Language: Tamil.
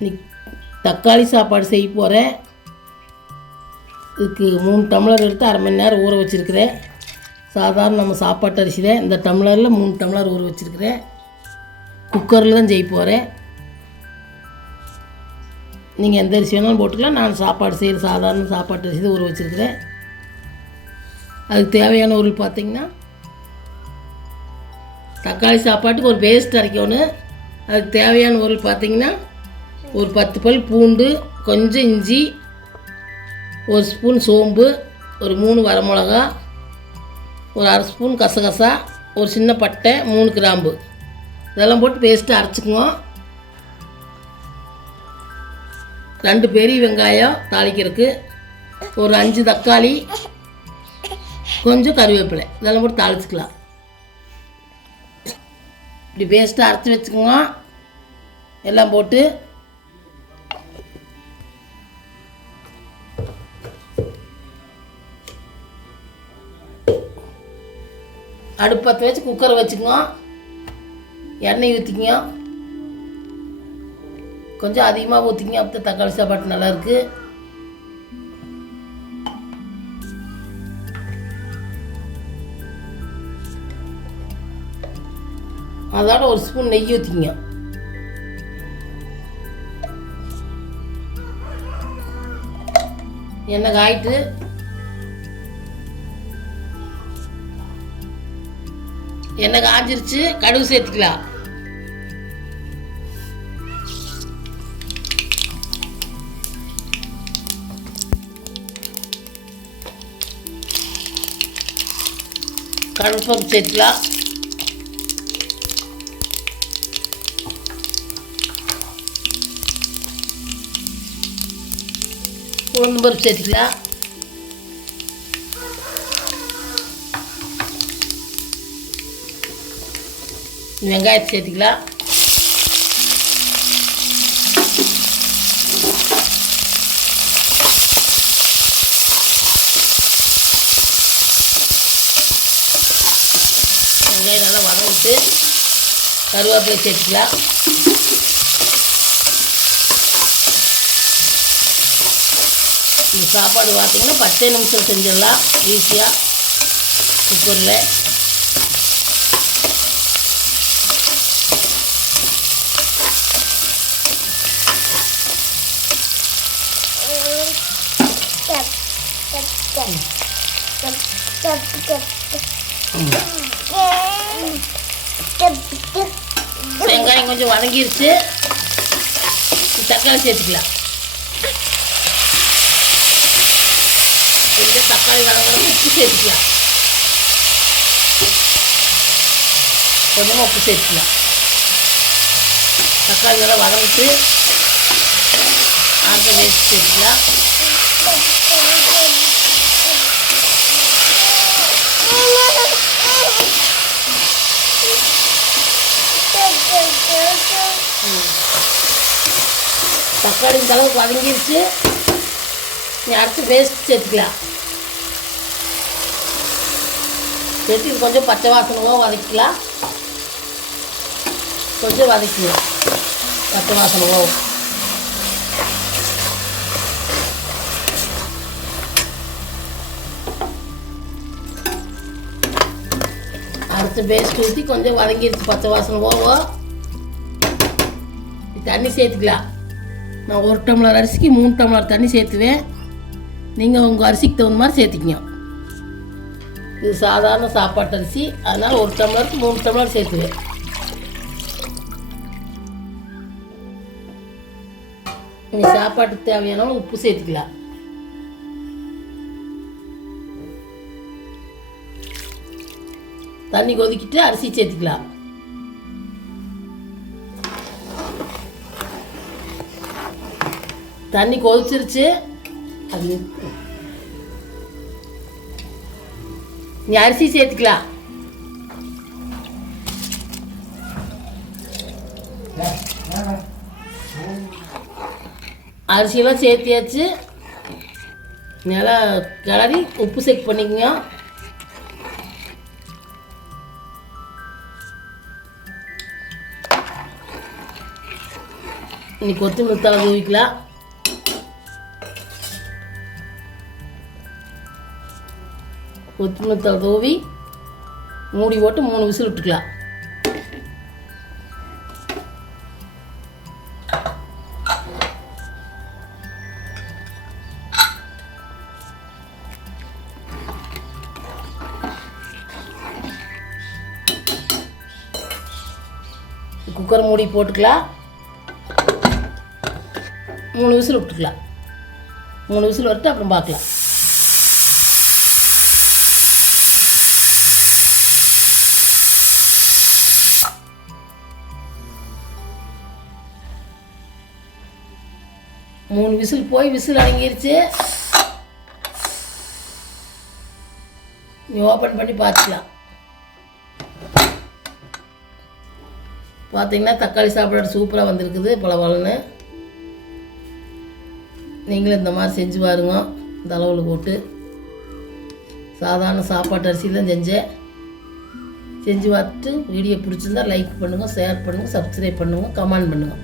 இன்னைக்கு தக்காளி சாப்பாடு செய்ய போகிறேன். இதுக்கு 3 டம்ளர் எடுத்து அரை மணி நேரம் ஊற வச்சுருக்கிறேன். சாதாரண நம்ம சாப்பாட்டு அரிசியில் இந்த டம்ளரில் 3 டம்ளர் ஊற வச்சுருக்கிறேன். குக்கரில் தான் செய்ய போகிறேன். நீங்கள் எந்த அரிசி வேணாலும் போட்டுக்கலாம். நான் சாப்பாடு செய்கிற சாதாரண சாப்பாட்டு அரிசி தான் ஊற வச்சுருக்கிறேன். அதுக்கு தேவையான பொருள் பார்த்திங்கன்னா, தக்காளி சாப்பாட்டுக்கு ஒரு பேஸ்ட் அரைக்கணும். அதுக்கு தேவையான பொருள் பார்த்திங்கன்னா, ஒரு 10 பல் பூண்டு, கொஞ்சம் இஞ்சி, 1 ஸ்பூன் சோம்பு, ஒரு 3 வரமிளகா, ஒரு அரை ஸ்பூன் கசகசா, ஒரு சின்ன பட்டை, 3 கிராம்பு, இதெல்லாம் போட்டு பேஸ்ட்டு அரைச்சிக்குவோம். 2 பெரிய வெங்காயம் தாளிக்கிறதுக்கு, ஒரு 5 தக்காளி, கொஞ்சம் கருவேப்பிலை, இதெல்லாம் போட்டு தாளிச்சிக்கலாம். இப்படி பேஸ்ட்டு அரைச்சி வச்சுக்கோங்க. எல்லாம் போட்டு அடுப்பத்தை வச்சு குக்கரை வச்சுக்கோங்க. எண்ணெய் ஊற்றிக்கங்க. கொஞ்சம் அதிகமாக ஊற்றிக்கங்க, அப்போ தக்காளி சாப்பாடு நல்லாயிருக்கு. அதோட 1 ஸ்பூன் நெய் ஊற்றிக்கங்க. எண்ணெய் காயிட்டு எண்ணெய் காய்ஞ்சிருச்சு. கடுகு சேர்த்துக்கலாம். கடலைப்பருப்பு சேர்த்துக்கலாம். உளுந்து பருப்பு சேர்த்துக்கலாம். வெங்காயத்தை சேர்த்துக்கலாம். வெங்காயம் நல்லா வதங்கிட்டு கருவேப்பிலை சேர்த்துக்கலாம். இந்த சாப்பாடு பார்த்திங்கன்னா 10 நிமிஷம் செஞ்சிடலாம் ஈஸியாக குக்கரில். வெங்காயம் கொஞ்சம் வதங்கிருச்சு. தக்காளி சேர்த்துக்கலாம். கொஞ்சம் தக்காளி வதங்க உப்பு சேர்த்துக்கலாம். கொஞ்சமாக உப்பு சேர்த்துக்கலாம். தக்காளி நல்லா வதங்கிட்டு அடுத்த வேஸ்ட் சேர்த்துக்கலாம். தக்காளி இந்த அளவுக்கு வதங்கிருச்சு. நீ அடுத்து பேஸ்ட் சேர்த்துக்கலாம். சேர்த்து கொஞ்சம் பச்சை வாசனமாக வதக்கிக்கலாம். கொஞ்சம் வதக்கிக்கலாம் பச்சை வாசனமாக. அடுத்து பேஸ்ட் ஊற்றி கொஞ்சம் வதங்கிருச்சு பச்சை வாசனை போவோம். தண்ணி சேர்த்துக்கலாம். நான் 1 டம்ளர் அரிசிக்கு 3 டம்ளர் தண்ணி சேர்த்துவேன். நீங்கள் உங்கள் அரிசிக்கு தகுந்த மாதிரி சேர்த்துக்கிங்க. இது சாதாரண சாப்பாட்டு அரிசி, அதனால் 1 டம்ளருக்கு 3 டம்ளர் சேர்த்துவேன். இனி சாப்பாட்டுக்கு தேவையான உப்பு சேர்த்துக்கலாம். தண்ணி கொதிக்கிட்டு அரிசி சேர்த்துக்கலாம். தண்ணி கொதிச்சிருச்சு. அது நீ அரிசி சேர்த்துக்கலாம். அரிசியெல்லாம் சேர்த்தியாச்சு. நல்லா கிளறி உப்பு செக் பண்ணிக்கோங்க. இனி கொத்தமல்லி தழை தூவிக்கலாம். கொத்தமல்லி தழை தூவி மூடி போட்டு 3 விசில் விட்டுக்கலாம். குக்கர் மூடி போட்டுக்கலாம். 3 விசில் விட்டுக்கலாம். 3 விசில் வரட்டு அப்புறம் பார்க்கலாம். மூணு விசில் போய் விசில் அடங்கிருச்சு. நீ ஓப்பன் பண்ணி பார்த்துக்கலாம். பார்த்தீங்கன்னா தக்காளி சாப்பாடு சூப்பராக வந்திருக்குது பளபளன்னு. நீங்களும் இந்த மாதிரி செஞ்சு பாருங்க. இந்த அளவில் போட்டு சாதாரண சாப்பாட்டு அரிசி தான் செஞ்சு பார்த்துட்டு வீடியோ பிடிச்சிருந்தா லைக் பண்ணுங்கள், ஷேர் பண்ணுங்கள், சப்ஸ்கிரைப் பண்ணுங்கள், கமெண்ட் பண்ணுங்கள்.